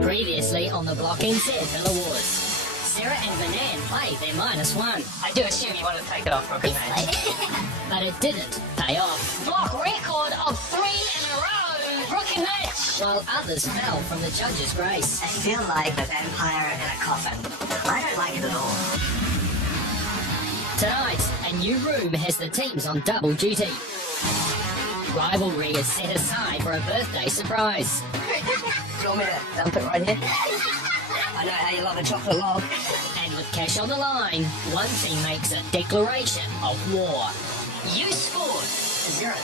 Previously on the Block NZ Villa Wars, Sarah and Banan played their -1. I do assume you want to take it off, Rocket Man. But it didn't pay off. Block record of 3 in a row. Rookie match. While others fell from the judges' grace. I feel like a vampire in a coffin. I don't like it at all. Tonight, a new room has the teams on double duty. Rivalry is set aside for a birthday surprise. Do you want me to dump it right here? I know how you love a chocolate log. And with cash on the line, one team makes a declaration of war. You scored 0.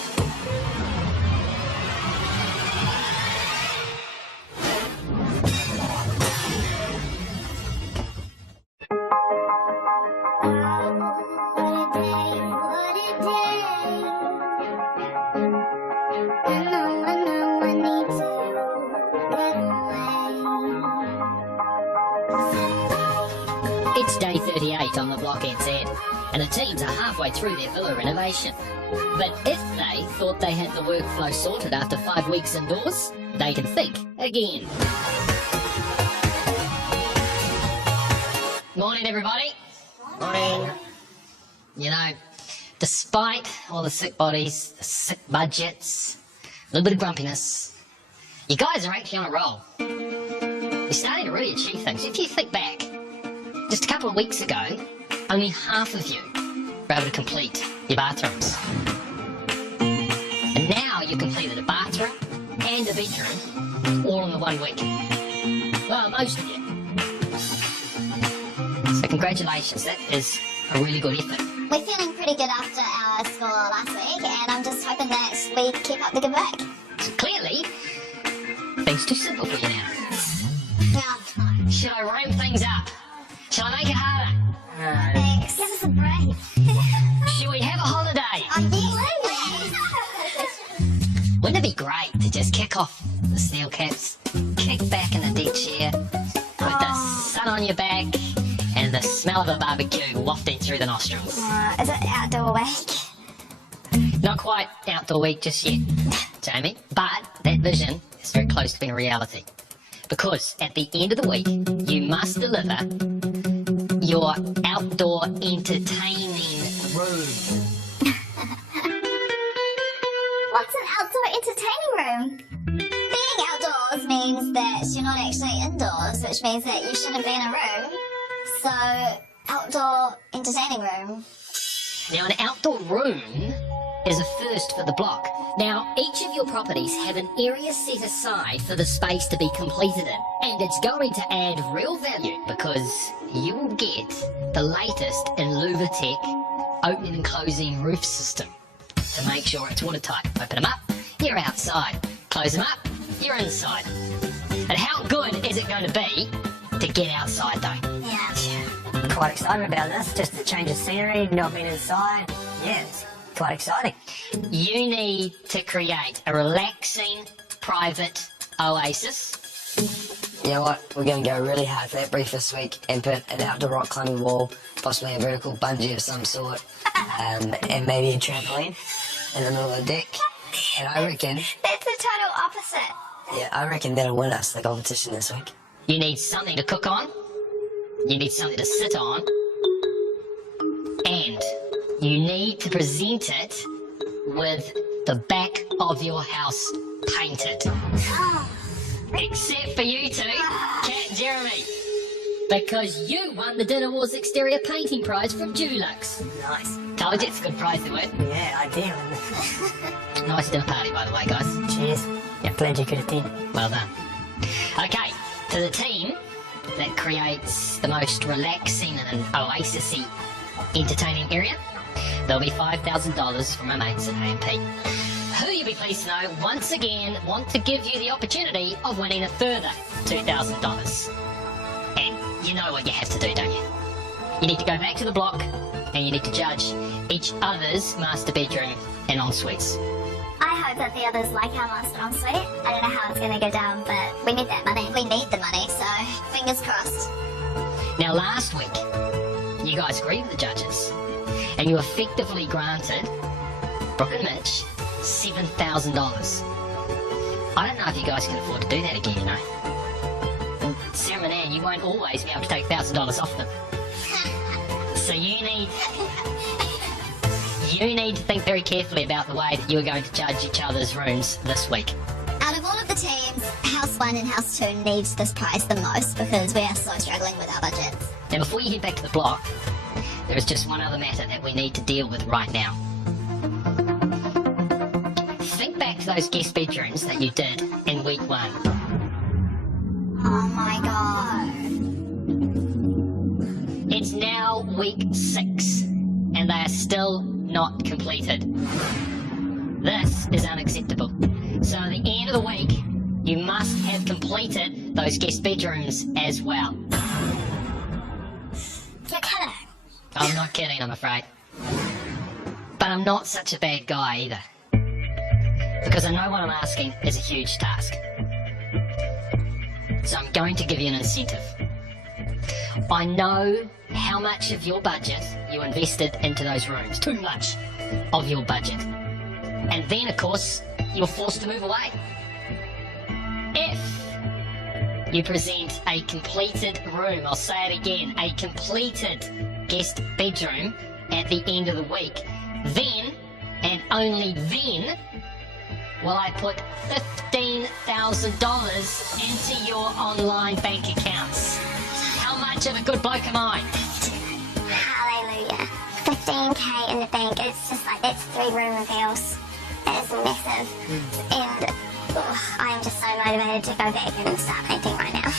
It's day 38 on the Block NZ, and the teams are halfway through their villa renovation. But if they thought they had the workflow sorted after 5 weeks indoors, they can think again. Morning, everybody. Morning. You know, despite all the sick bodies, the sick budgets, a little bit of grumpiness, you guys are actually on a roll. You're starting to really achieve things. If you think back, just a couple of weeks ago, only half of you were able to complete your bathrooms. And now you've completed a bathroom and a bedroom all in the 1 week. Well, most of you. So congratulations, that is a really good effort. We're feeling pretty good after our score last week, and I'm just hoping that we keep up the good work. So clearly, things too simple for you now. Yeah. Should I ramp things up? Shall I make it harder? Thanks. Give us a break. Should we have a holiday? Yes. Wouldn't it be great to just kick off the steel caps, kick back in the deck chair, with the sun on your back, and the smell of a barbecue wafting through the nostrils? Is it outdoor week? Not quite outdoor week just yet, Jamie, but that vision is very close to being a reality. Because at the end of the week, you must deliver your outdoor entertaining room. What's an outdoor entertaining room? Being outdoors means that you're not actually indoors, which means that you shouldn't be in a room. So, outdoor entertaining room. Now, an outdoor room is a first for the block. Now, each of your properties have an area set aside for the space to be completed in. And it's going to add real value because you will get the latest in Luvatech opening and closing roof system to make sure it's watertight. Open them up, you're outside. Close them up, you're inside. And how good is it going to be to get outside though? Yeah. Quite excited about this. Just a change of scenery, not being inside. Yeah, it's quite exciting. You need to create a relaxing, private oasis. You know what? We're going to go really hard for that brief this week and put an outdoor rock climbing wall, possibly a vertical bungee of some sort, and maybe a trampoline in the middle of the deck. And I reckon... That's the total opposite. Yeah, I reckon that'll win us the competition this week. You need something to cook on, you need something to sit on, and you need to present it with the back of your house painted. Except for you two, Kat and Jeremy. Because you won the Dinner Wars exterior painting prize from Dulux. Nice. Told you it's a good prize to win. Yeah, ideal. Nice dinner party, by the way, guys. Cheers. Yeah, glad you could attend. Well done. Okay, to the team that creates the most relaxing and oasis-y entertaining area, there'll be $5,000 from my mates at AMP. Who you'll be pleased to know, once again, want to give you the opportunity of winning a further $2,000. And you know what you have to do, don't you? You need to go back to the block and you need to judge each other's master bedroom and en-suites. I hope that the others like our master ensuite. I don't know how it's going to go down, but we need that money. We need the money, so fingers crossed. Now, last week, you guys agreed with the judges, and you effectively granted Brooke and Mitch $7,000. I don't know if you guys can afford to do that again, you know. won't always be able to take $1,000 off them. So you need to think very carefully about the way that you are going to judge each other's rooms this week. Out of all of the teams, House 1 and House 2 needs this prize the most because we are so struggling with our budgets. Now before you head back to the block, there is just one other matter that we need to deal with right now. Think back to those guest bedrooms that you did in week 1. Oh my god. It's now week 6, and they are still not completed. This is unacceptable. So at the end of the week, you must have completed those guest bedrooms as well. You're kidding. I'm not kidding, I'm afraid. But I'm not such a bad guy either. Because I know what I'm asking is a huge task. So I'm going to give you an incentive. I know how much of your budget you invested into those rooms. Too much of your budget. And then, of course, you're forced to move away. If you present a completed room, I'll say it again, a completed guest bedroom at the end of the week, then, and only then, will I put $15,000 into your online bank accounts. How much of a good bloke am I? Hallelujah. 15k in the bank, it's just like, that's 3 room reveals. That is massive. And I'm just so motivated to go back and start painting right now.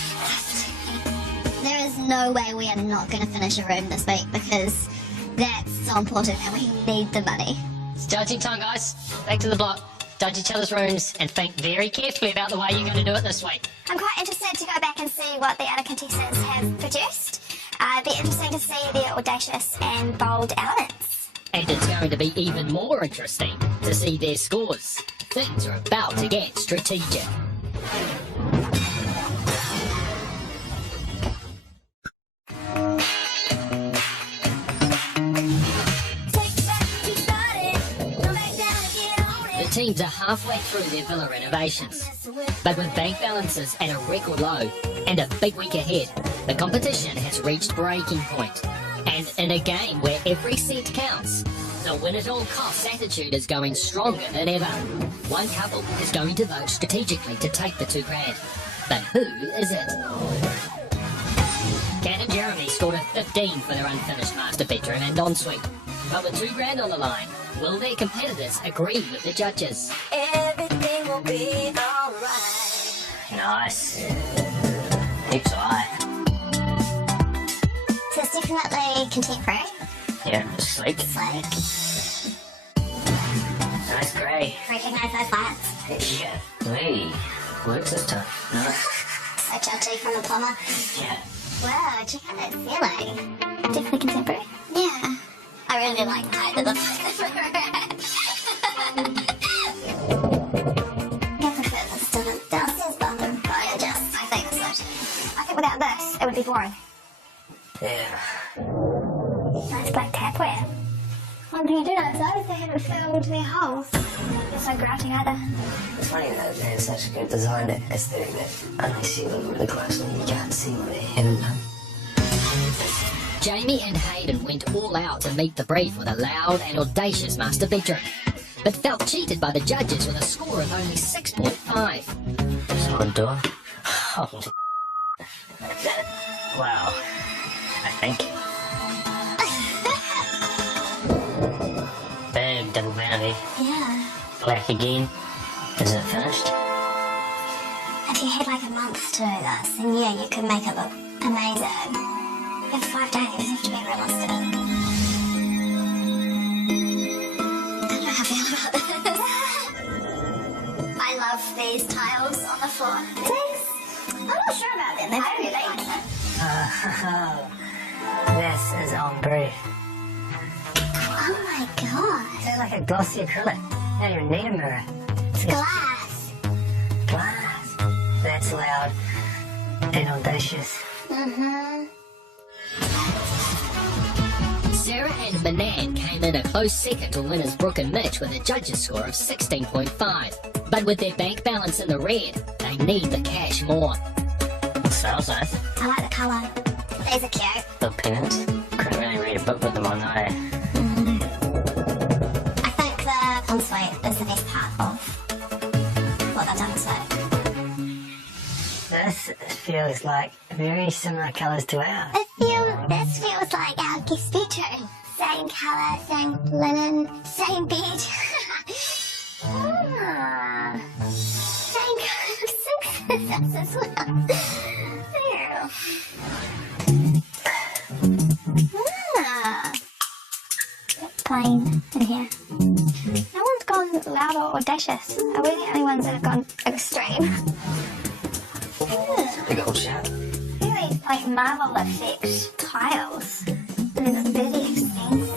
There is no way we are not going to finish a room this week because that's so important and we need the money. It's judging time, guys. Back to the block. Judge each other's rooms and think very carefully about the way you're going to do it this week. I'm quite interested to go back and see what the other contestants have produced. It'd be interesting to see their audacious and bold elements. And it's going to be even more interesting to see their scores. Things are about to get strategic. The teams are halfway through their villa renovations, but with bank balances at a record low and a big week ahead, the competition has reached breaking point. And in a game where every cent counts, the win-at-all-costs attitude is going stronger than ever. One couple is going to vote strategically to take the $2,000. But who is it? Kat and Jeremy scored a 15 for their unfinished master bedroom and ensuite. But with $2,000 on the line, will their competitors agree with the judges? Everything will be alright. Nice. Heaps high. So it's definitely contemporary. Yeah, sleek. Like, Nice grey. recognise those lights. Yeah. Hey, works this time. Nice. So judgy from the plumber. Yeah. Wow, check out that ceiling. Definitely contemporary. Yeah. I really like the height of the downstairs bathroom. I think so. I think without this, it would be boring. Yeah. Nice black tapware. One thing you do notice though is they haven't filled their holes. They're so grouchy either. It's funny though, they have such a good design aesthetic that unless you look really closely, you can't see what they haven't done. Jamie and Hayden went all out to meet the brief with a loud and audacious master bedroom, but felt cheated by the judges with a score of only 6.5. Solid door. Oh. Wow. I think. Big double vanity. Yeah. Black again. Is it finished? If you had like a month to do this, then yeah, you could make it look amazing. You have 5 days, you have to be realistic. I don't know how I feel about this. I love these tiles on the floor. Thanks. I'm not sure about them, they're very like them. This is on brief. Oh my god. It's like a glossy acrylic. You don't even need a mirror. It's glass. Glass. That's loud and audacious. Mm-hmm. Sarah and Manan came in a close second to winners Brooke and Mitch with a judge's score of 16.5. But with their bank balance in the red, they need the cash more. Smells nice. I like the colour. These are cute. Little pennants. Couldn't really read a book with them on, though. I think the ensuite is the best part of what they've done this way. This feels like very similar colours to ours. This feels like our guest bedroom. Same colour, same linen, same bed. Same kind of success as well. Yeah. Plain in here. No one's gone loud or audacious. Are we the only ones that have gone extreme? Big old shout. Really like Marvel effect tiles. They're very expensive.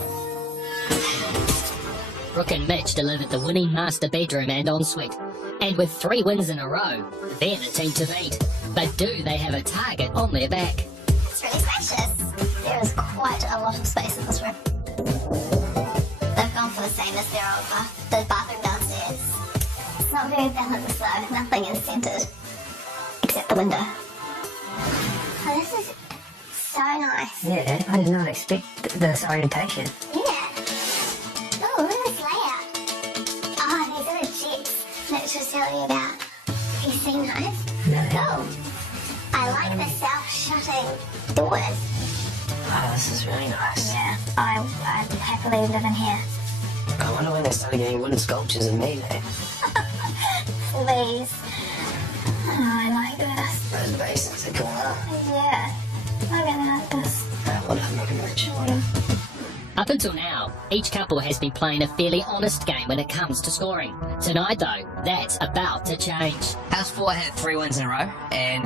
Brooke and Mitch delivered the winning master bedroom and ensuite. And with 3 wins in a row, they're the team to beat. But do they have a target on their back? It's really spacious. There is quite a lot of space in this room. They've gone for the same as their old the bathroom downstairs. It's not very balanced though, nothing is centred. Except the window. Oh, this is so nice. Yeah, I did not expect this orientation. Yeah. Oh, look at this layout. Oh, these are the jets that she was telling you about. Have you seen those? No. Oh. I like the self-shutting doors. Oh, this is really nice. Yeah, I happily live in here. I wonder when they started getting wooden sculptures of me, though. Please. Oh, I like this. Those basins are cool, huh? Yeah. I'm gonna like this. What up, Brooke and Mitch? Up until now, each couple has been playing a fairly honest game when it comes to scoring. Tonight, though, that's about to change. House 4 had 3 wins in a row, and,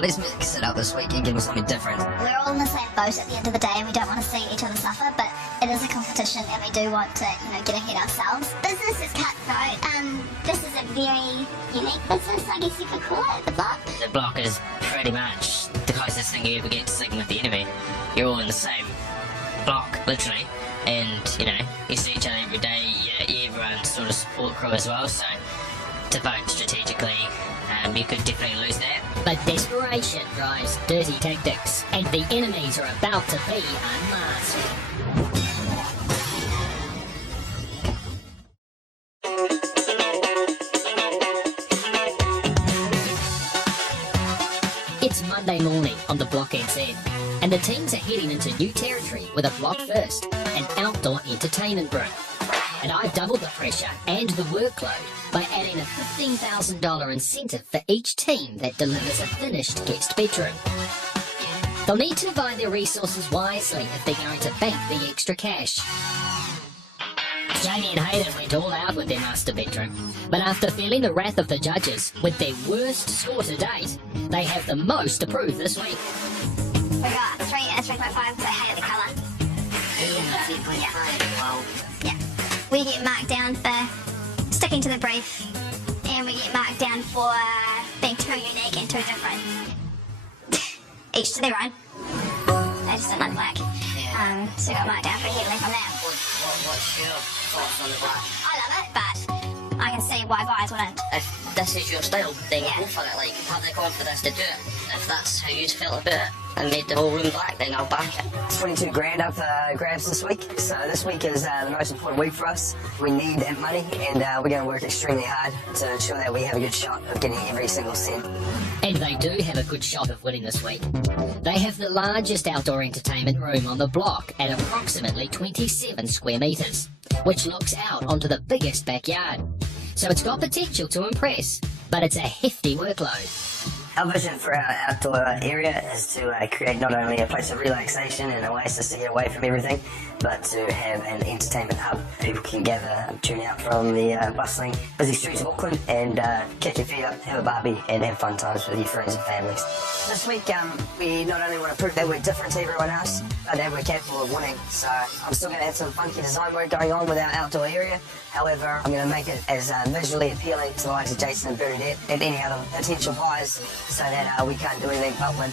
let's mix it up this week and give them something different. We're all in the same boat at the end of the day and we don't want to see each other suffer, but it is a competition and we do want to, get ahead ourselves. Business is cutthroat. This is a very unique business, I guess you could call it, the block. The block is pretty much the closest thing you ever get to sleeping with the enemy. You're all in the same block, literally, and you see each other every day. Everyone's sort of support crew as well, so to vote strategically, you could definitely lose that. But desperation drives dirty tactics, and the enemies are about to be unmasked. It's Monday morning on the Block NZ, and the teams are heading into new territory with a block first, an outdoor entertainment room. And I've doubled the pressure and the workload by adding a $15,000 incentive for each team that delivers a finished guest bedroom. They'll need to divide their resources wisely if they're going to bank the extra cash. Jamie and Hayden went all out with their master bedroom, but after feeling the wrath of the judges with their worst score to date, they have the most approved this week. We got 3 and 3.5, so I hated the colour. Yeah. We get marked down for sticking to the brief, and we get marked down for being too unique and too different. Each to their own. They just don't like black. So we got marked down pretty heavily from that. What's your thoughts on the block? I love it, but I can see why guys wouldn't. If this is your style, then Yeah. go for it. Like, have the confidence to do it. If that's how you felt about it and made the whole room black, then I'll back it. 22 grand up for grabs this week. So this week is the most important week for us. We need that money, and we're going to work extremely hard to ensure that we have a good shot of getting every single cent. And they do have a good shot of winning this week. They have the largest outdoor entertainment room on the block at approximately 27 square metres, which looks out onto the biggest backyard. So it's got potential to impress, but it's a hefty workload. Our vision for our outdoor area is to create not only a place of relaxation and oasis to get away from everything, but to have an entertainment hub. People can gather, tune out from the bustling, busy streets of Auckland and kick your feet up, have a barbie and have fun times with your friends and families. This week we not only want to prove that we're different to everyone else, but that we're capable of winning. So I'm still going to have some funky design work going on with our outdoor area. However, I'm going to make it as visually appealing to the likes of Jason and Bernadette and any other potential buyers, so that we can't do anything but win.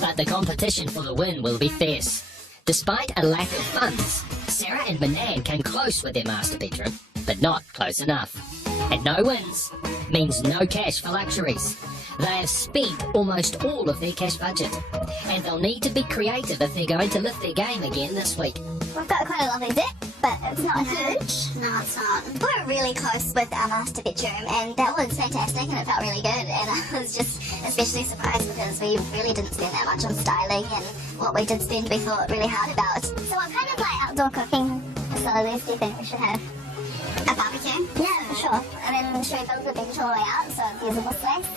But the competition for the win will be fierce. Despite a lack of funds, Sarah and Manan came close with their master bedroom, but not close enough. And no wins means no cash for luxuries. They have spent almost all of their cash budget, and they'll need to be creative if they're going to lift their game again this week. We've got quite a lovely deck, but it's not huge. No, it's not. We're really close with our master bedroom, and that was fantastic, and it felt really good. And I was just especially surprised because we really didn't spend that much on styling, and what we did spend we thought really hard about. So what kind of like outdoor cooking facilities do you think we should have? A barbecue? Yeah, for sure. And then should we build the bench all the way out so it's usable space?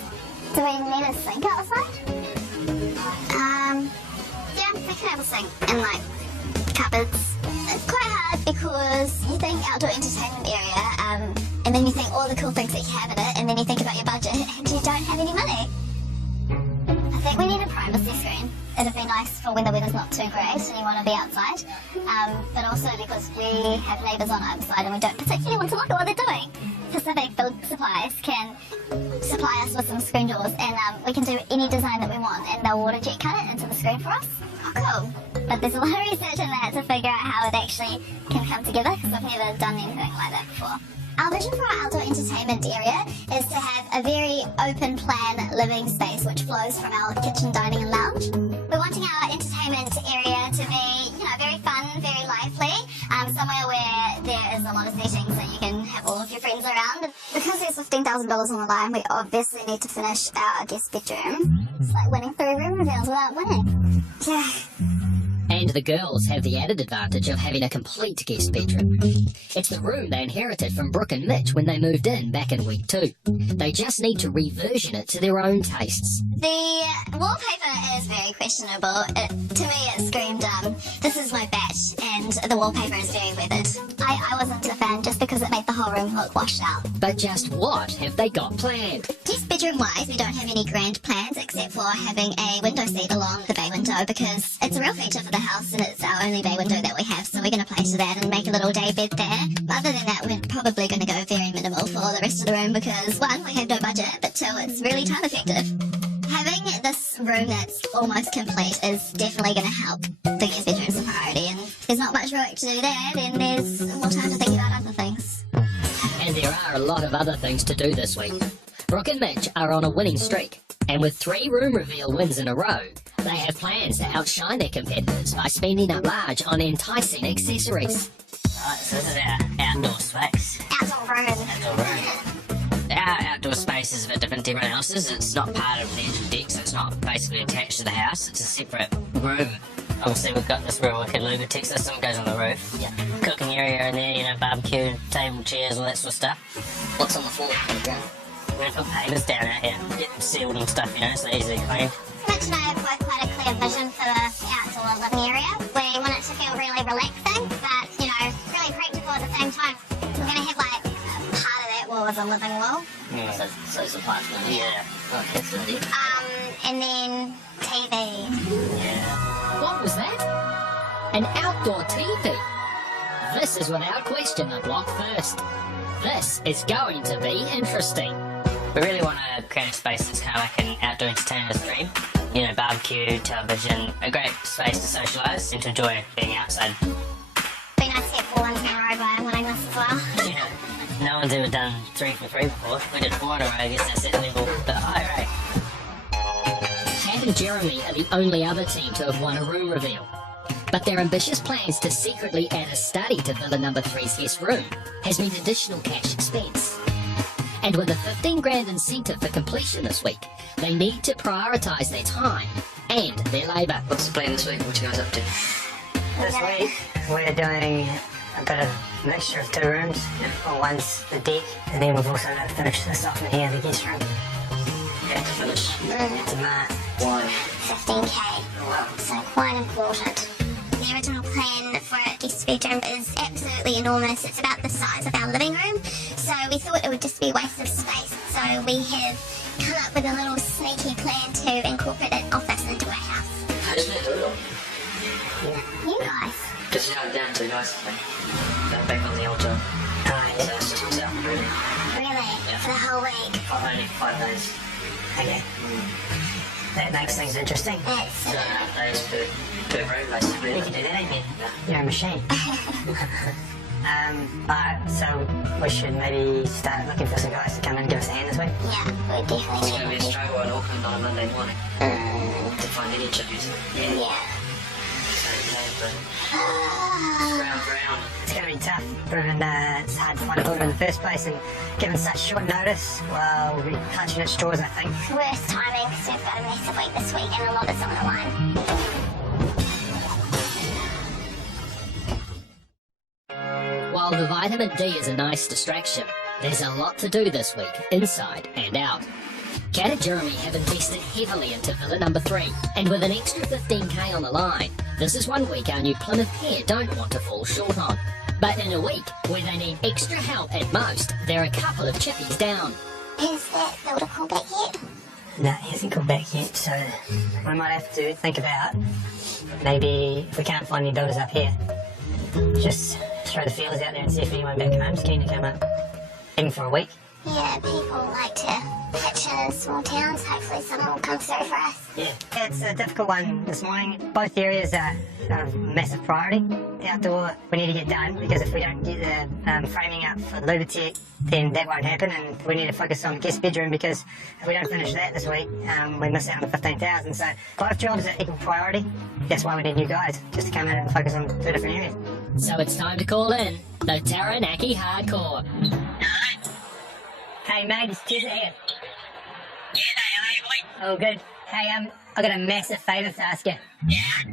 Do we need a sink outside? Yeah, we can have a sink and like cupboards. It's quite hard because you think outdoor entertainment area, and then you think all the cool things that you have in it, and then you think about your budget and you don't have any money. I think we need a privacy screen. It'd be nice for when the weather's not too great and you want to be outside, but also because we have neighbours on either side and we don't particularly want to look at what they're doing. Pacific Build Supplies can supply us with some screen doors, and we can do any design that we want, and they'll water jet cut it into the screen for us. Oh, cool. But there's a lot of research in that to figure out how it actually can come together, because I've never done anything like that before. Our vision for our outdoor entertainment area is to have a very open plan living space which flows from our kitchen, dining and lounge. We're wanting our entertainment area to be, very fun, very lively, somewhere where there is a lot of settings that you can have all of your friends around. And because there's $15,000 on the line, we obviously need to finish our guest bedroom. It's like winning 3 room reveals without winning. Yeah. And the girls have the added advantage of having a complete guest bedroom. It's the room they inherited from Brooke and Mitch when they moved in back in week 2. They just need to reversion it to their own tastes. The wallpaper is very questionable. To me it screamed, this is my batch, and the wallpaper is very weathered. I wasn't a fan just because it made the whole room look washed out. But just what have they got planned? Guest bedroom wise, we don't have any grand plans except for having a window seat along the bay window because it's a real feature for the house and it's our only bay window that we have, so we're going to play to that and make a little day bed there. Other than that, we're probably going to go very minimal for the rest of the room because 1, we have no budget, but 2, it's really time effective. Having this room that's almost complete is definitely going to help the guest bedroom's a priority, and if there's not much work to do there, then there's more time to think about other things. And there are a lot of other things to do this week. Brooke and Mitch are on a winning streak, and with 3 room reveal wins in a row, they have plans to outshine their competitors by spending up large on enticing accessories. Right, so this is our outdoor space. Outdoor room. Outdoor room. Our outdoor space is a bit different to everyone else's. It's not part of the engine deck, so it's not basically attached to the house. It's a separate room. Obviously, we've got this real wicked Lugotech system, goes on the roof. Yeah. Cooking area in there, barbecue, table, chairs, all that sort of stuff. What's on the floor? We're going to put pavers down out here, get sealed and stuff, so easily clean. Mitch and I have both quite a clear vision for the outdoor living area. We want it to feel really relaxing, but, really practical at the same time. We're going to have, part of that wall as a living wall. Yeah. So it's a platform. Yeah. Okay, so And then TV. Yeah. what was that? An outdoor TV. This is without question the block first. This is going to be interesting. We really want to create a space that's kind of like an outdoor entertainment dream. Barbecue, television, a great space to socialise and to enjoy being outside. Be nice to get 4 ones in a row by winning this as well. No one's ever done 3 for 3 before. We did 4 in a row, I guess that's at level the high rate. Kat and Jeremy are the only other team to have won a room reveal. But their ambitious plans to secretly add a study to Villa Number 3's guest room has meant additional cash expense. And with a 15 grand incentive for completion this week, they need to prioritise their time and their labour. What's the plan this week? What you guys up to? This week, we're doing a bit of mixture of 2 rooms. Well, one's the deck, and then we've also got to finish this off in here, the guest room. Yeah, to finish. It's a mark. Why? 15k. So quite important. The original plan for a guest bedroom is absolutely enormous. It's about the size of our living room. So we thought it would just be a waste of space. So we have come up with a little sneaky plan to incorporate an office into our house. How does it do it all? You guys. Because down to guys, back on the old job. Alright, So it's just myself, really. Really? For the whole week. Only 5 days. okay. That makes things interesting. That's So 8 days per room, basically. You can do that, ain't you? You're a machine. So we should maybe start looking for some guys to come and give us a hand this week. yeah, we It's going to be definitely a struggle and all. on a Monday morning to find any chippies. Yeah. Round. It's going to be tough, given it's hard to find a builder in the first place, and given such short notice, well, we'll be punching at straws, I think. Worst timing because we've got a massive week this week and a lot is on the line. While the vitamin D is a nice distraction, there's a lot to do this week, inside and out. Kat and Jeremy have invested heavily into Villa number 3, and with an extra 15k on the line, this is one week our new Plymouth pair don't want to fall short on. But in a week where they need extra help at most, they're a couple of chippies down. Is that builder call back yet? No, he hasn't come back yet, so we might have to think about maybe if we can't find any builders up here, just throw the feelers out there and see if anyone back home is keen to come up, even for a week. Yeah, people like to pitch in small towns. Hopefully someone will come through for us. Yeah, it's a difficult one this morning. Both areas are a massive priority. The outdoor we need to get done, because if we don't get the framing up for Lunatic, then that won't happen, and we need to focus on the guest bedroom, because if we don't finish that this week, we miss out on the 15,000. So both jobs are equal priority. That's why we need new guys, just to come in and focus on 2 different areas. So it's time to call in the Taranaki Hardcore. Hey mate, it's Tiz here. Oh good. Hey, I got a massive favour to ask you. Yeah.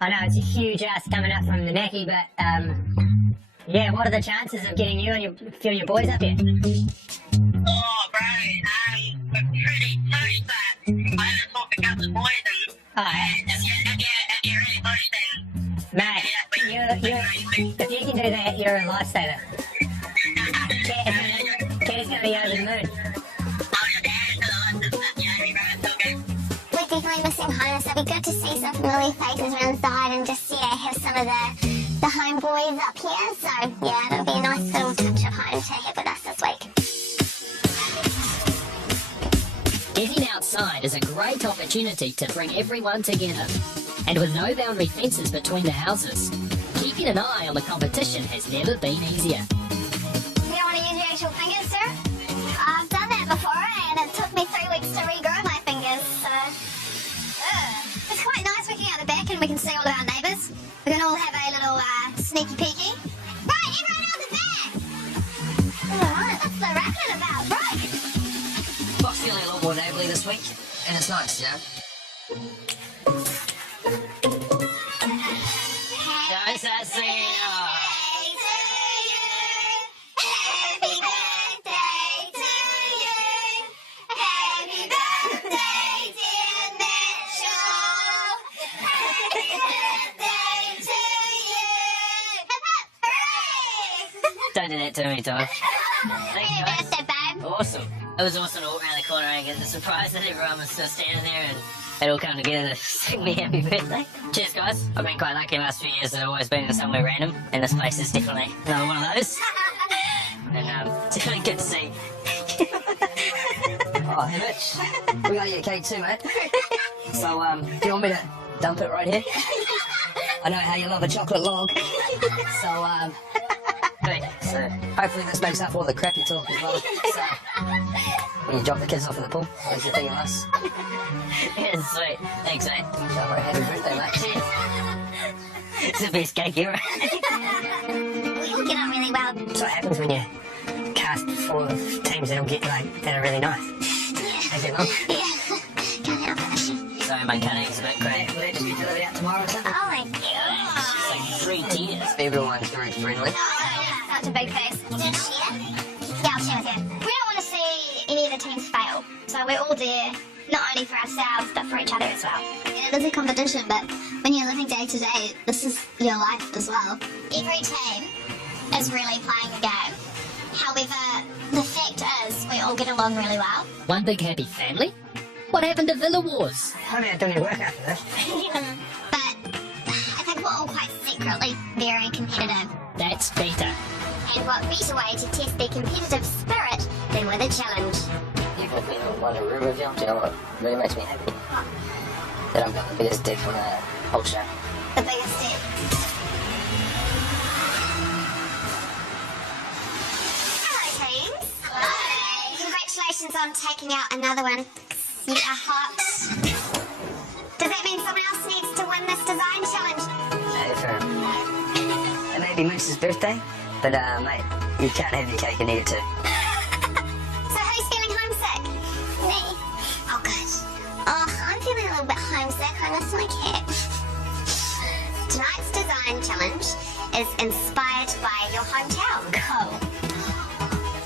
I know it's a huge ask coming up from the Naki, but yeah, what are the chances of getting you and a few of your boys up here? Oh, bro, we're pretty close, but I haven't talked a couple of boys and if you're really close, then Mate, if you can do that, you're a lifesaver. Katie's gonna be over the moon. We're definitely missing home, so it'd be good to see some familiar faces around the side and just, have some of the homeboys up here. So, yeah, it'll be a nice little touch of home to have with us this week. Getting outside is a great opportunity to bring everyone together. And with no boundary fences between the houses, keeping an eye on the competition has never been easier. You don't want to use your actual fingers, sir? I've done that before, and it took me 3 weeks to regrow my fingers, so... It's quite nice looking out the back, and we can see all of our neighbours. We can all have a little sneaky peeky. Right, everyone out the back! Alright, what's the rattling about, right? I'm feeling a lot more neighbourly this week, and it's nice, Guys, I see. Don't do that to me, Tom. Thanks, guys. Awesome. It was awesome to walk around the corner and get the surprise that everyone was still standing there and it all come together to sing me happy birthday. Cheers, guys. I've been quite lucky the last few years. I've always been somewhere random, and this place is definitely another one of those. And it's really good to see. Oh, hey Mitch, we got your cake too, mate. So, do you want me to dump it right here? I know how you love a chocolate log. So, so hopefully this makes up for all the crap you talk as well. So, when you drop the kids off in the pool, what do you think of us? Yeah, sweet. Thanks, mate. Celebrate happy birthday, mate. Cheers. It's the best cake ever. We all get on really well. That's what happens when you cast 4 teams that'll get that are really nice. They get along. Can't help it. Sorry, my cunning's a bit crazy. Will that just be delivered out tomorrow or something? Oh my god. It's like 3 tiers. Everyone's very friendly. Such a big face. Do you want to share? Yeah, I'll share with you. We don't want to see any of the teams fail. So we're all there, not only for ourselves, but for each other as well. It is a competition, but when you're living day to day, this is your life as well. Every team is really playing a game. However, the fact is, we all get along really well. One big happy family? What happened to Villa Wars? I'm out doing your work after this. But I think we're all quite secretly very competitive. That's better. And what better way to test their competitive spirit than with a challenge? Even if we don't want to room with you, do you know what really makes me happy? That I've got the biggest dick on the whole show. The biggest dick. Hello, teams. Hello. Congratulations on taking out another one. You are hot. be Moose's birthday, but mate, you can't have your cake and eat it too. So who's feeling homesick? Me. Oh gosh. Oh, I'm feeling a little bit homesick. I miss my cat. Tonight's design challenge is inspired by your hometown. Cool.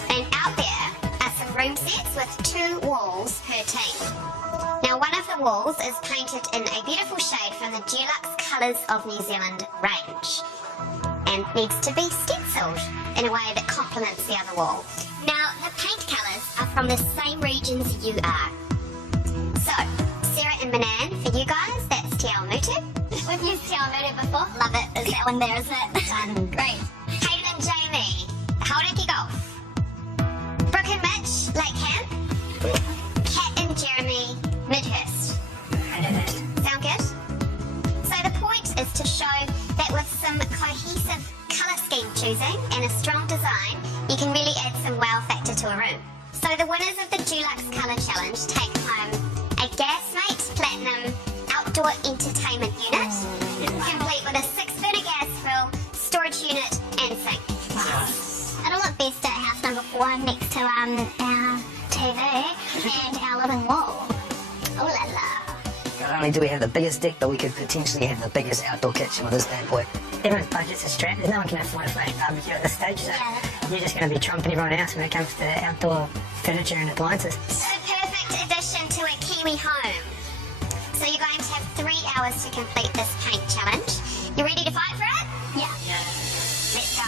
And out there are some room sets with 2 walls per team. Now one of the walls is painted in a beautiful shade from the Dulux Colours of New Zealand range and needs to be stencilled in a way that complements the other wall. Now the paint colours are from the same regions you are. So, Sarah and Manan, for you guys, that's Te Ao Mutu. We've used Te Ao Mutu before. Love it. Is that one there, isn't it? Done. Great. Hayden and Jamie, Hauraki Golf. Brooke and Mitch, Lake Camp. Kat and Jeremy, Midhurst. Sound good? So the point is to show that with some cohesive colour scheme choosing and a strong design, you can really add some wow factor to a room. So the winners of the Dulux Colour Challenge take home a Gasmate Platinum outdoor entertainment unit, complete with a 6-burner gas grill, storage unit and sink. It'll look best at house number 4 next to our TV and our living wall. Oh la la. Not only do we have the biggest deck, but we could potentially have the biggest outdoor kitchen with this bad boy. Everyone's budgets are strapped. No one can afford a flash barbecue at this stage, so you're just going to be trumping everyone else when it comes to outdoor furniture and appliances. A perfect addition to a Kiwi home. So you're going to have 3 hours to complete this paint challenge. You ready to fight for it? Yeah. Let's go.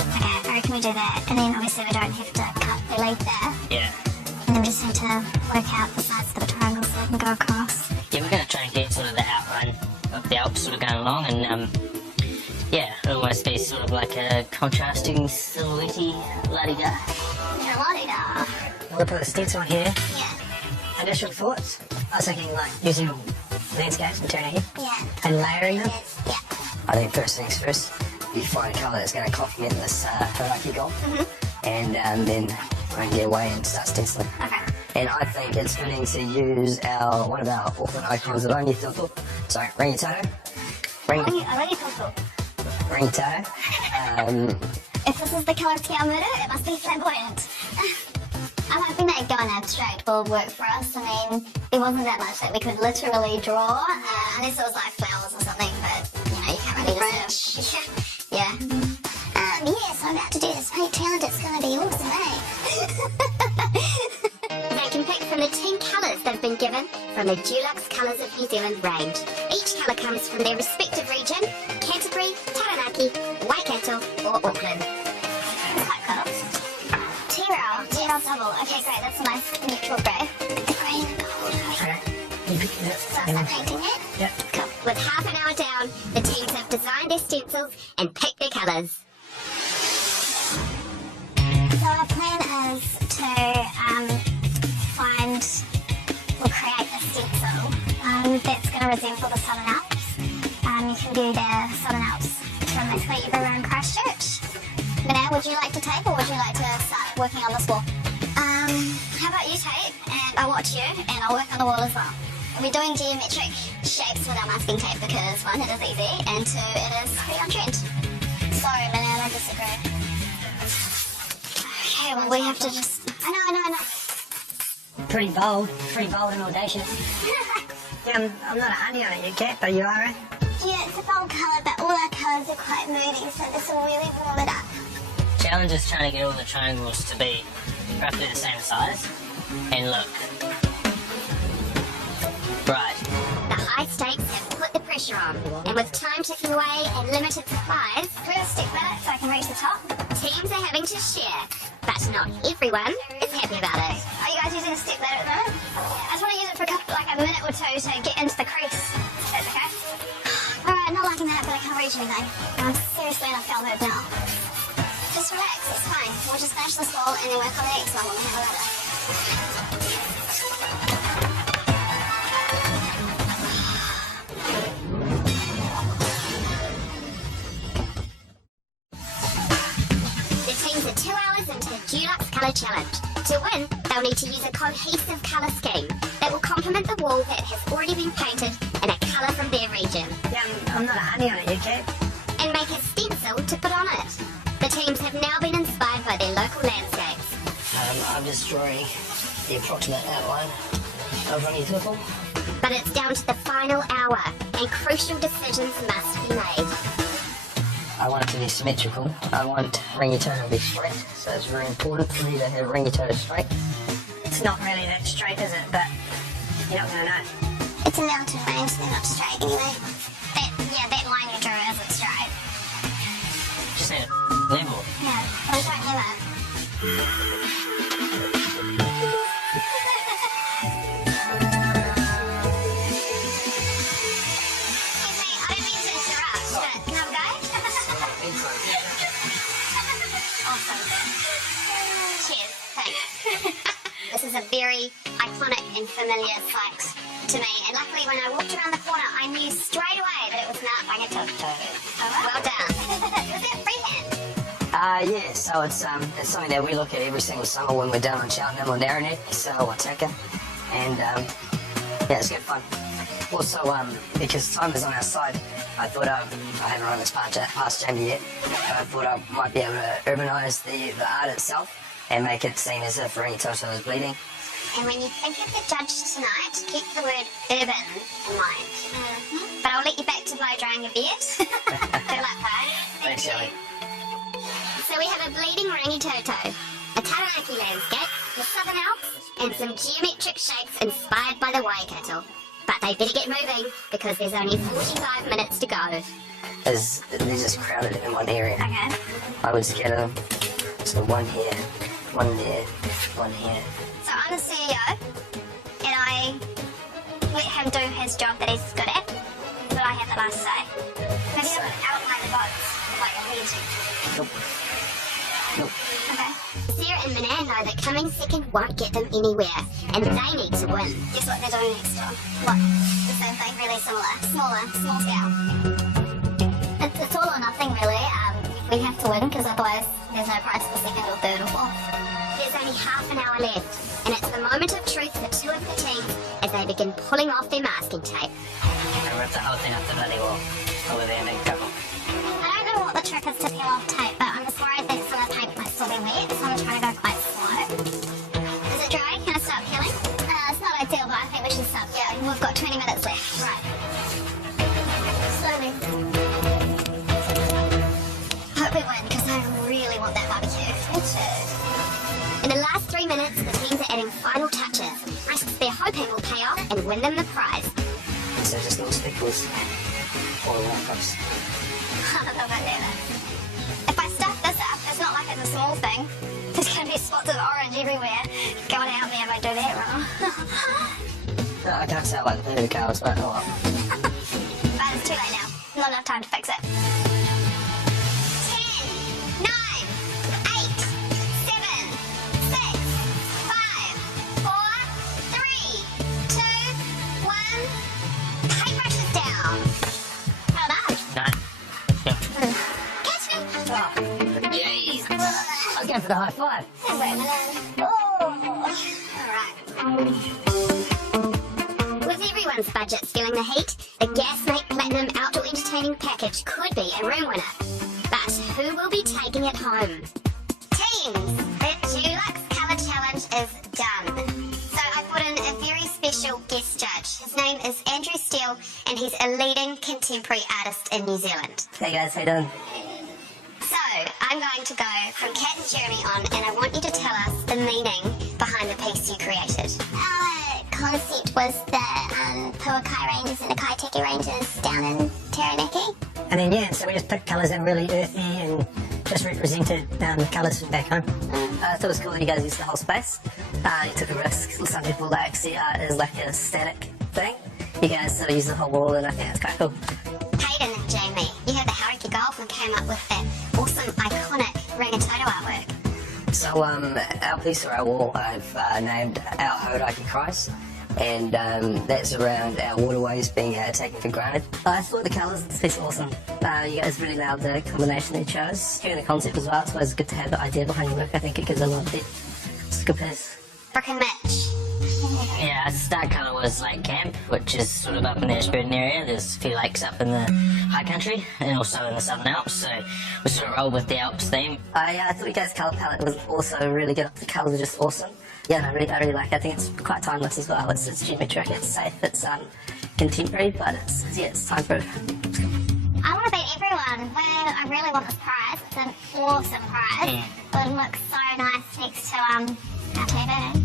Okay, I reckon we do that, and then obviously we don't have to cut the lead there. Yeah. And then we just need to work out the sides of the triangle so we can go across. Yeah, we're going to try and get sort of the outrun of the Alps sort of going along, and yeah, it'll almost be sort of like a contrasting silhouette-y la-di-da. Yeah, la-di-da. We'll put a stencil on here. Yeah. Initial thoughts? I was thinking like using landscapes and turning it Yeah. and layering them. Yeah. I think first things first, you find a colour that's going to complement this Hauraki Golf, and then I can get away and start stenciling. Okay. And I think it's fitting to use one of our Auckland icons of Only Toto. So, Rangitoto. I already thought Rangitoto. if this is the colour of Te Ao Mutu, it must be flamboyant. I'm hoping that going abstract will work for us. I mean, there wasn't that much that we could literally draw, unless it was like flowers or something, but, you know, you can't really just... Yeah. Yes, I'm about to do this paint challenge. It's going to be awesome, eh? They can pick from the 10 colours that have been given from the Dulux Colours of New Zealand range. Each colour comes from their respective region: Canterbury, Taranaki, Waikato or Auckland. Quite close. T-Rail double. Okay, great. That's a nice neutral grey. Green and gold. Okay. So I'll start painting it. Yep. Cool. With half an hour down, the teams have designed their stencils and picked their colours. So our plan is to we'll create a stencil that's going to resemble the Southern Alps. You can view the Southern Alps from this way around Christchurch. Manal, would you like to tape or would you like to start working on this wall? How about you tape and I'll watch you and I'll work on the wall as well. We're doing geometric shapes with our masking tape because 1, it is easy and 2, it is pretty on trend. Sorry, Manal, I disagree. Okay, well we have to just... I know. Pretty bold and audacious. Yeah, I'm not a honey on it yet, Kat, but you are, eh? Yeah, it's a bold colour, but all our colours are quite moody, so this will really warm it up. Challenge is trying to get all the triangles to be roughly the same size. And look. Right. The high stakes have put the pressure on, and with time ticking away and limited supplies, Can we have a stick ladder so I can reach the top? teams are having to share, but not everyone is happy about it. Are you guys using a stick ladder at the moment? I just want to use it for like a minute or 2 to get into the crease. That's okay. Alright, not liking that, but I can't reach anything. I'm seriously in a felt mood now. Just relax, it's fine. We'll just finish this wall and then work on the next one when we have a ladder. The teams are 2 hours into the Dulux Colour Challenge. To win, they'll need to use a cohesive colour scheme that will complement the wall that has already been painted and a colour from their region, Yeah, I'm not a honey on it, you kid. and make a stencil to put on it. The teams have now been inspired by their local landscapes. I'm just drawing the approximate outline of Rangitoto. But it's down to the final hour, and crucial decisions must be made. I want it to be symmetrical. I want Rangitoto to be straight, so it's very important for me to have Rangitoto straight. It's not really that straight, is it? But you're not gonna know. It's a mountain range, they're not straight anyway. That line you drew isn't straight. Just at level. Yeah, we don't have it. Excuse me, I don't mean to interrupt, but can I go? Awesome. Cheers, thanks. This is a very iconic and familiar sight to me, and luckily when I walked around the corner, I knew straight away that it was Mount Rangitoto. Well done. Was that freehand? Yeah, so it's something that we look at every single summer when we're down on Cheltenham or Narrowneck, so Wataka, and yeah, it's good fun. Also, because time is on our side, I thought I haven't run this past Jamie yet, but I thought I might be able to urbanise the art itself and make it seem as if Rangitoto is bleeding. And when you think of the judge tonight, keep the word urban in mind. But I'll let you back to blow drying your beard. Good luck, bud. Thanks, Ellie. So we have a bleeding Rangitoto, a Taranaki landscape, the Southern Alps, and some geometric shapes inspired by the Waikato. But they better get moving, because there's only 45 minutes to go. As they're just crowded in one area. Okay. I would scatter them. So one here, one there, one here. So I'm the CEO, and I let him do his job that he's good at, but I have the last say. Maybe I would outline the boats like a lead. Nope. Nope. Okay. Sarah and Manan know that coming second won't get them anywhere, and they need to win. Guess what they're doing next time? What? The same thing, really similar. Small scale. It's all or nothing, really. We have to win, because otherwise there's no prize for second or third or fourth. There's only half an hour left, and it's the moment of truth for two of the teams as they begin pulling off their masking tape. I ripped the whole thing off the bloody wall. Over there, big couple. I don't know what the trick is to peel off tape, but I'm just worried that some of the tape might still be wet, so I'm trying to go quite slow. Is it dry? Can I start peeling? It's not ideal, but I think we should start peeling. We've got 20 minutes left. Right. Slowly. Hope we win, because I really want that barbecue. Me too. In the last 3 minutes, the teams are adding final touches, risks they're hoping will pay off and win them the prize. So just little speckles all around us. I don't know about that. If I stuff this up, it's not like it's a small thing. There's going to be spots of orange everywhere. Going out there if I do that wrong. No, I can't sound like the cows, but oh well. But it's too late now. Not enough time to fix it. 10, 9, 8, 7, 6, 5, 4, 3, 2, 1. Paintbrush is down. Well done. Done. Yep. Catch me. I was going for the high five. Wait a minute. Oh. Alright. With everyone's budgets feeling the heat, the Gasmate Platinum Outdoor Entertaining Package could be a room winner. But who will be taking it home? Teams, the Dulux Colour Challenge is done. So I put in a very special guest judge. His name is Andrew Steele, and he's a leading contemporary artist in New Zealand. Hey guys, how you doing? So I'm going to go from Kat and Jeremy on, and I want you to tell us the meaning behind the piece you created. Our concept was the Puakai Ranges and the Kaiteki Ranges down in Taranaki. And then yeah, so we just picked colours that were really earthy and just represented the colours from back home. I thought it was cool that you guys used the whole space. You took a risk. Some people like see art as like a static thing. You guys sort of use the whole wall, and I think it's quite cool. Hayden and Jamie, you had the Hauraki Golf and came up with that awesome, iconic Rangitoto artwork. So our piece or our wall, I've named our Hauraki Christ, and that's around our waterways being taken for granted. I thought the colours of this piece were awesome. You guys really nailed the combination they chose. Hearing the concept as well, it's always good to have the idea behind your work. I think it gives a lot of depth. It's a good piece. Brooke and Mitch. Yeah, our start colour was Lake Camp, which is sort of up in the Ashburton area. There's a few lakes up in the high country and also in the Southern Alps, so we sort of rolled with the Alps theme. I thought you guys' colour palette was also really good. The colours are just awesome. Yeah, no, I really like it. I think it's quite timeless as well. It's geometric, it's safe, it's contemporary, but it's time proof. I want to beat everyone. Well, I really want this prize. It's an awesome prize. It would look so nice next to our TV.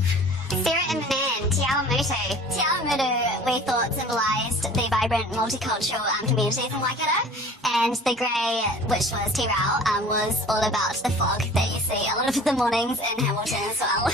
Sarah and Manan, Te Awa Mutu. Te Awa Mutu, we thought symbolised the vibrant multicultural communities in Waikato, and the grey, which was Te Rao, was all about the fog that you see a lot of the mornings in Hamilton as well.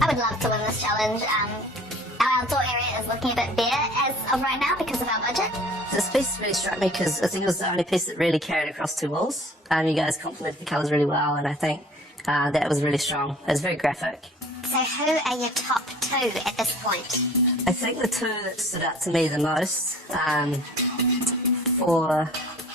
I would love to win this challenge. Our outdoor area is looking a bit bare as of right now because of our budget. This piece really struck me because I think it was the only piece that really carried across two walls. You guys complemented the colours really well, and I think that was really strong. It was very graphic. So who are your top two at this point? I think the two that stood out to me the most, for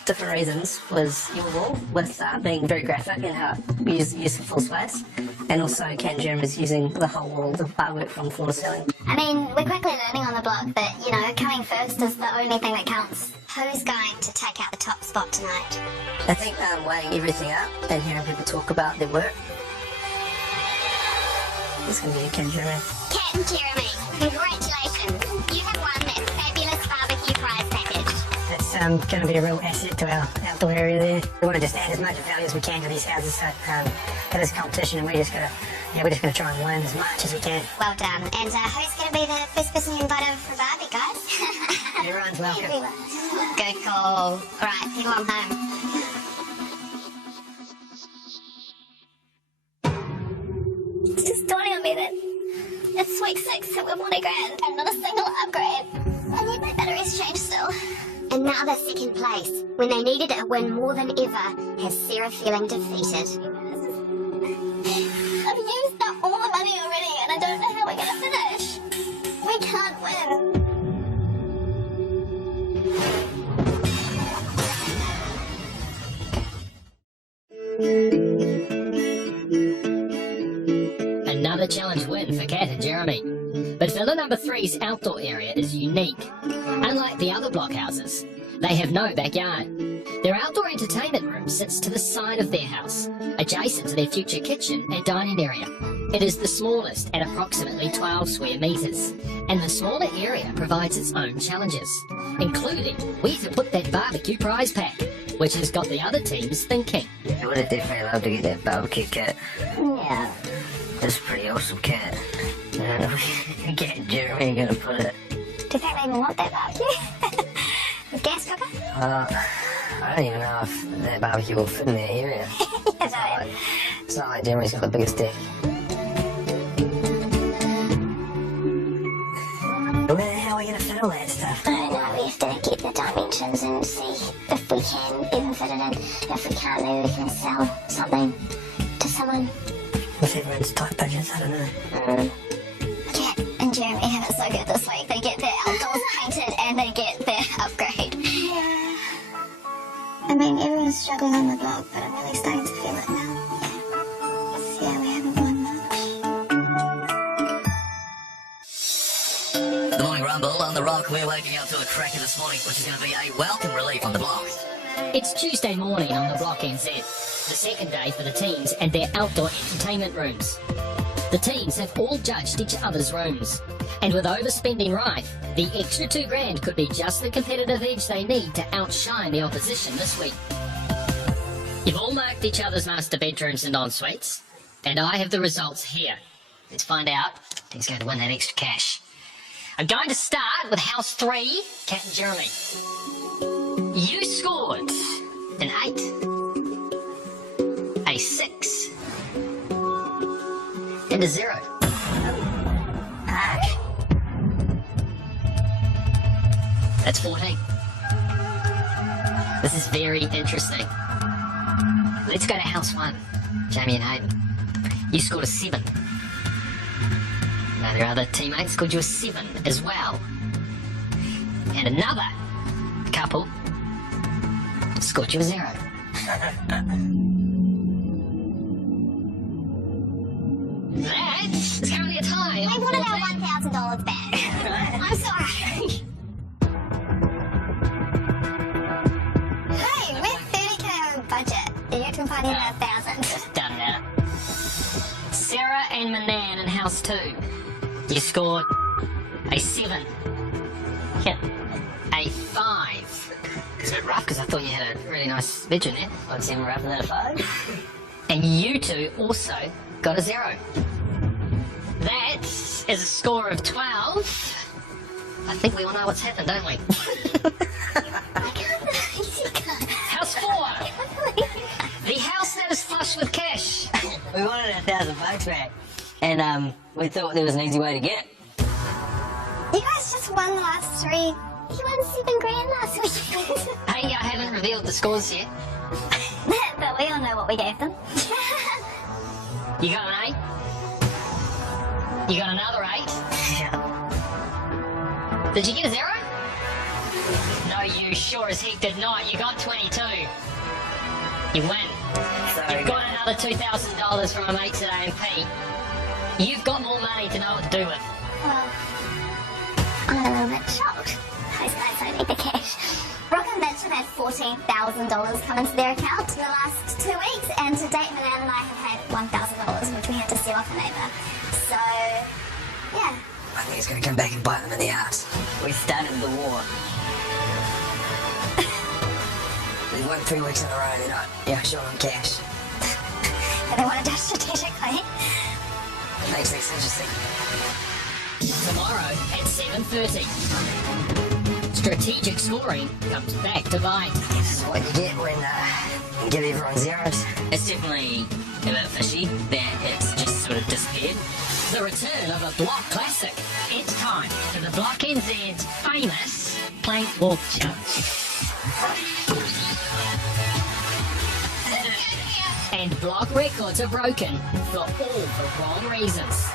different reasons, was your wall, with being very graphic and how we use the full space, and also Kat and Jeremy's using the whole wall of artwork from floor to ceiling. I mean, we're quickly learning on the block that, you know, coming first is the only thing that counts. Who's going to take out the top spot tonight? I think weighing everything up and hearing people talk about their work, it's going to be Kat and Jeremy. Kat and Jeremy, congratulations. You have won that fabulous barbecue prize package. It's going to be a real asset to our outdoor area there. We want to just add as much value as we can to these houses. So it is a competition, and we're just going to try and learn as much as we can. Well done. And who's going to be the first person you invite over for a barbie, guys? Everyone's welcome. Everyone. Good call. All right, people, I'm home. It's just dawning on me that it's week 6 and we're $40 grand and not a single upgrade. I need my batteries changed still. And now they're second place, when they needed a win more than ever, has Sarah feeling defeated. I've used up all the money already and I don't know how we're gonna finish. We can't win. Another challenge win for Kat and Jeremy. But Villa number 3's outdoor area is unique. Unlike the other blockhouses, they have no backyard. Their outdoor entertainment room sits to the side of their house, adjacent to their future kitchen and dining area. It is the smallest at approximately 12 square metres, and the smaller area provides its own challenges, including where to put that barbecue prize pack, which has got the other teams thinking. I would have definitely loved to get that barbecue kit. Yeah. It's a pretty awesome kit. Kat and Jeremy are going to put it. Do you think they even want that barbecue? Gas cooker? I don't even know if that barbecue will fit in their area. It's not like Jeremy's got the biggest deck. Where the hell are we going to fit all that stuff? I don't know, we have to get the dimensions and see if we can even fit it in. If we can't, maybe we can sell something to someone. With everyone's tight budgets, I don't know. Kat and Jeremy have it so good this week. They get their outdoors painted and they get their upgrade. Yeah. I mean, everyone's struggling on the block, but I'm really starting to feel it now. Yeah, we haven't won much. The Morning Rumble on the Rock. We're waking up to a cracker this morning, which is going to be a welcome relief on the block. It's Tuesday morning on the Block NZ, the second day for the teams and their outdoor entertainment rooms. The teams have all judged each other's rooms, and with overspending rife, the extra $2 could be just the competitive edge they need to outshine the opposition this week. You've all marked each other's master bedrooms and en-suites, and I have the results here. Let's find out who's going to win that extra cash. I'm going to start with House 3, Kat and Jeremy. You scored an 8, a 6, and a 0. That's 14. This is very interesting. Let's go to House 1, Jamie and Hayden. You scored a 7. Now their other teammates scored you a 7 as well. And another couple scored you a 0. That is currently a tie. They wanted our $1,000 back. Manan in House 2. You scored a 7. Hit a 5. It's a bit rough because I thought you had a really nice vision there. What's even rougher than a 5? And you two also got a 0. That is a score of 12. I think we all know what's happened, don't we? I can't believe you can't. House 4. The house that is flush with cash. We wanted $1,000 back, and we thought there was an easy way to get it. You guys just won the last 3. You won 7 grand last week. Hey, I haven't revealed the scores yet. But we all know what we gave them. You got an 8. You got another 8. Did you get a 0? No, you sure as heck did not. You got 22. You win. Sorry, You've got another $2,000 from our mates at AMP. You've got more money to know what to do with. Well, I'm a little bit shocked. Those guys don't need the cash. Brooke and Mitch have had $14,000 come into their account in the last 2 weeks, and to date, Manan and I have had $1,000, which we had to steal off a neighbour. So, yeah. I think it's going to come back and bite them in the ass. We started the war. They've won 3 weeks in a row. They're not, short on cash. And they want to do it strategically. It makes things interesting. Tomorrow at 7:30. Strategic scoring comes back to bite. This is what you get when you give everyone zeros. It's definitely a bit fishy that it's just sort of disappeared. The return of a Block classic. It's time for the Block NZ's famous Plank Walk Challenge. And Block records are broken for all the wrong reasons.